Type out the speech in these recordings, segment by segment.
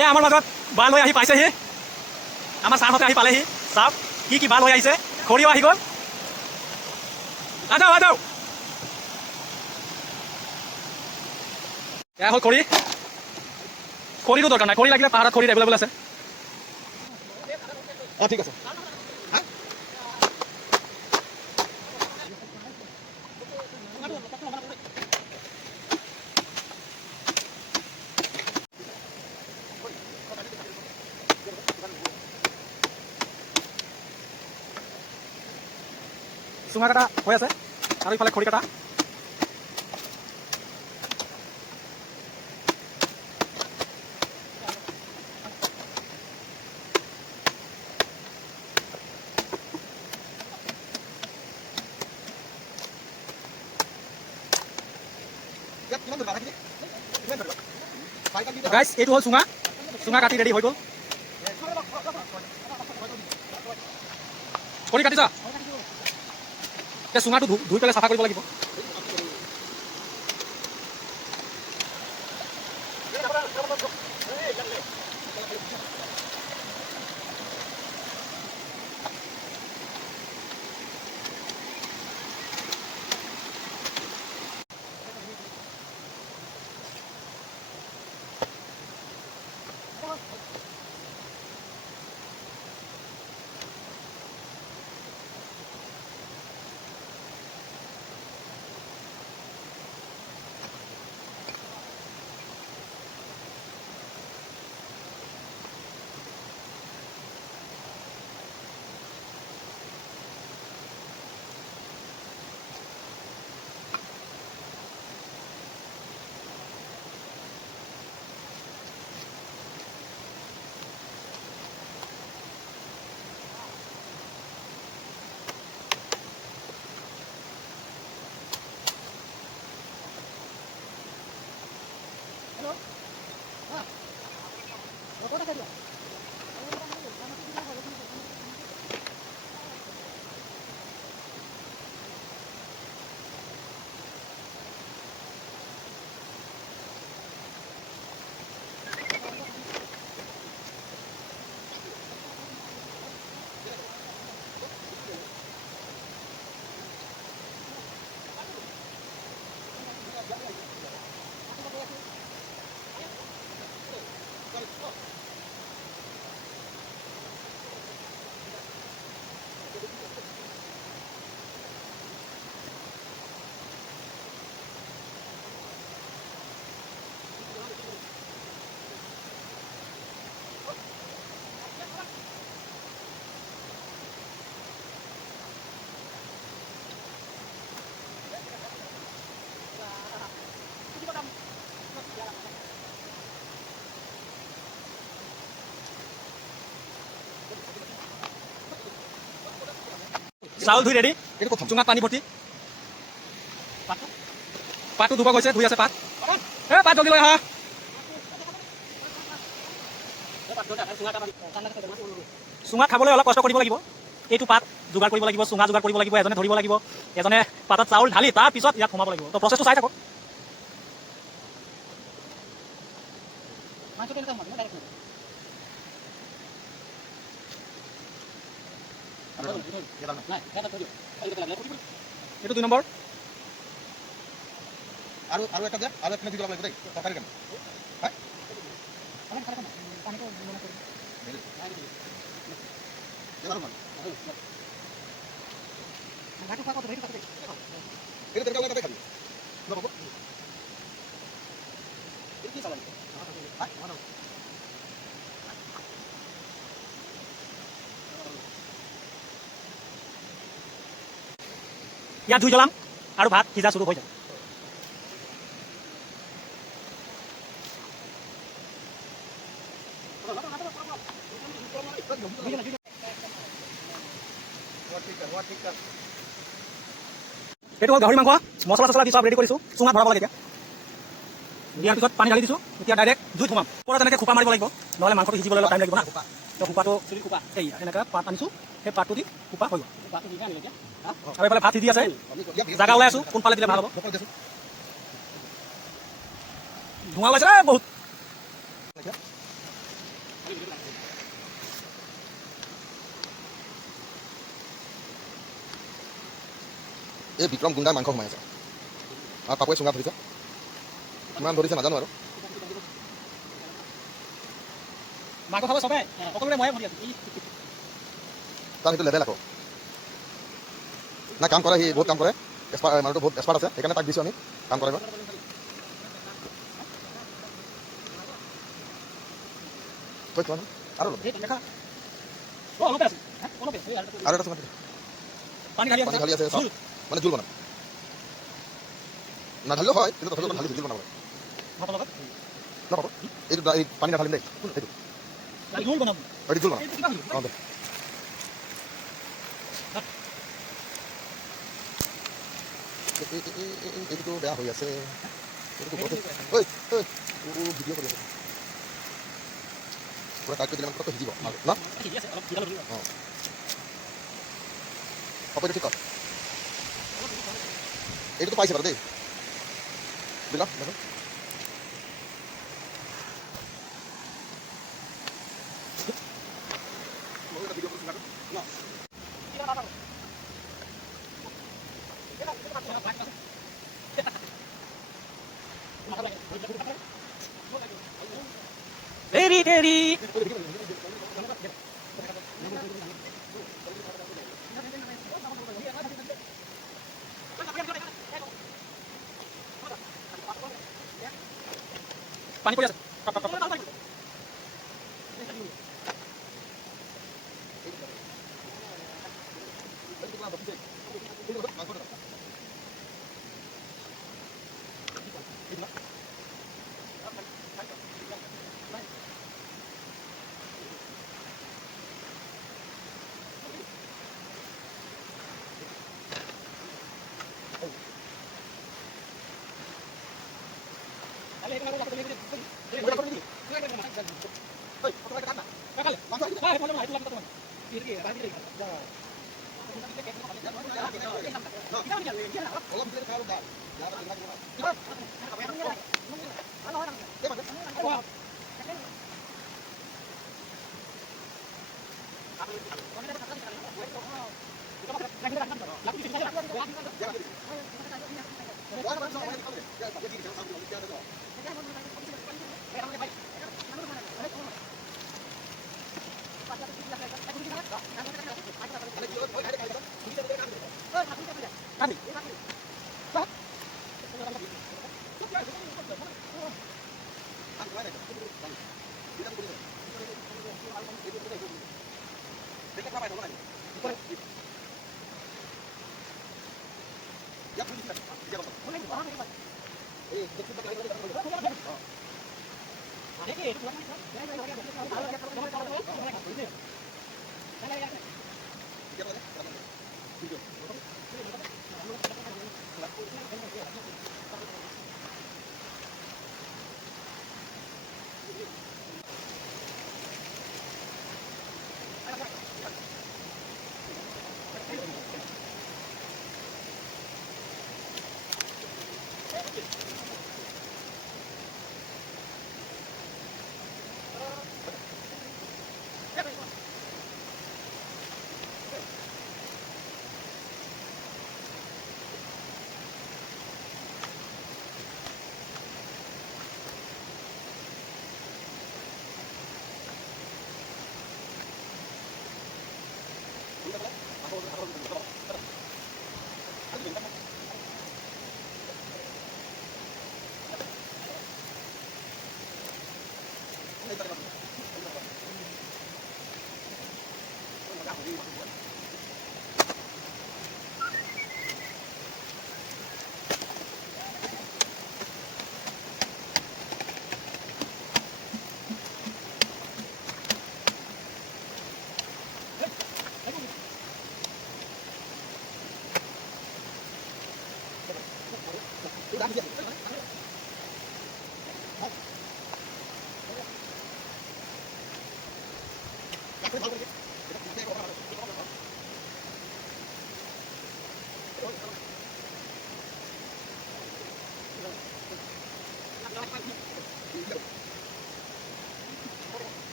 এই আমাৰ মাজত বাঁহ লৈ আহি পাইছেহি আমাৰ ছাৰহঁতে আহি পালেহি চাওক কি বাঁহ লৈ আহিছে খৰিও আহি গ'ল যাওঁ এয়া হ'ল খৰিটো দৰকাৰ নাই খৰি লাগিলে পাহাৰত খৰি এভেইলেবল আছে ঠিক আছে চুঙা কাটা হৈ আছে আৰু ইফালে খৰি কাটা গাইজ এইটো হ'ল চুঙা কাটি ৰেডি হৈ গ'ল খৰি কাটিছা চুঙাটো ধুই পেলাই চাফা কৰিব লাগিব চাউল ধুই ৰেডি চুঙাত পানী ভৰ্তি পাতটো ধুব গৈছে ধুই আছে পাত পাত জলদি লৈ আহা চুঙাত খাবলৈ অলপ কষ্ট কৰিব লাগিব এইটো পাত যোগাৰ কৰিব লাগিব চুঙা যোগাৰ কৰিব লাগিব এজনে ধৰিব লাগিব এজনে পাতত চাউল ঢালি তাৰ পিছত ইয়াত সোমাব লাগিব তো প্ৰচেছটো চাই থাকক এইটো 2 নম্বৰ আৰু এটা যে আৰু একটা দি দিব লাগিব দেই তৰকাৰী কেন ইয়াত ধুই জ্বলাম আৰু ভাত সিজা শুৰু হৈ যায় এইটো হ'ল গাহৰি মাংস মছলা চছলা দি সব ৰেডি কৰিছোঁ চুঙাত ভৰাব লাগে এতিয়া দিয়াৰ পিছত পানী ঢালি দিছোঁ এতিয়া ডাইৰেক্ট জুইত সোমাম পৰা তেনেকৈ খোপা মাৰিব লাগিব নহ'লে মাংসটো সিজিবলৈ অলপ টাইম লাগিব না তো খোপাটো এই এনেকৈ পাত আনিছোঁ সেই পাতটো দি খোপা হৈ গ'ল আৰু এইফালে ভাত সিজি আছে জাগা ওলাই আছোঁ কোনফালে দিলে ভাল হ'ব ধোঁৱা ওলাইছে বহুত এই বিক্ৰম গুণ্ডাই মাংস সোমাই আছে আৰু পাপুৱে চুঙা ধৰিছে কিমান ধৰিছে নাজানো আৰু মাংস খাব চবে সকলোৰে ময়ে ভৰি আছো তাৰ সেইটো লেভেল আকৌ না কাম কৰে সি বহুত কাম কৰে মানুহটো বহুত এক্সপাৰ্ট আছে সেইকাৰণে তাক দিছোঁ আমি কাম কৰিব আৰু অলপে আছে অলপে আৰু এটা চুঙা পানী ঢালি পানী ঢালি আছে চব মানে জোল বনাম নাঢালিলেও হয় কিন্তু তথাপিও ঢালি জোল বনাব লাগে ভাতৰ লগত নাপাব এইটো এই পানী নাঢালিম দেই সেইটো জোল বনাম এইটো জোল বনাম অঁ দে এইটোতো বেয়া হৈ আছে এইটো ঐ ঐ ভিডিঅ' কৰি আছে পুৰা টাইট কৰি দিলে মানে সিজিব ন অঁ হ'ব এইটো ঠিক কৰ এইটোতো পাইছে বাৰু দেই দিলা তেৰি তেৰি পানী পৰি আছে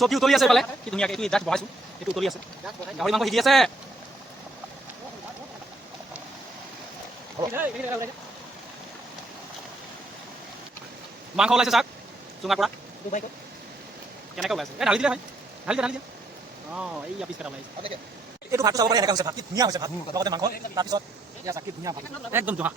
চব্জি উতলি আছে এইফালে কি ধুনীয়াকৈ এইটো জাষ্ট বহাইছোঁ এইটো উতলি আছে গাহৰি মাংস সিজি আছে মাংস ওলাইছে চাওক চুঙাৰ পৰা কেনেকৈ ওলাইছে এই ঢালি দিলে ভাই ঢালি দিয়া অঁ এই পিছ কেইটা ওলাইছে এইটো ভাতটো চাব পাৰি এনেকৈ হৈছে ভাত কি ধুনীয়া হৈছে ভাত লগতে মাংস তাৰপিছত এয়া চাওক কি ধুনীয়া ভাত একদম জহা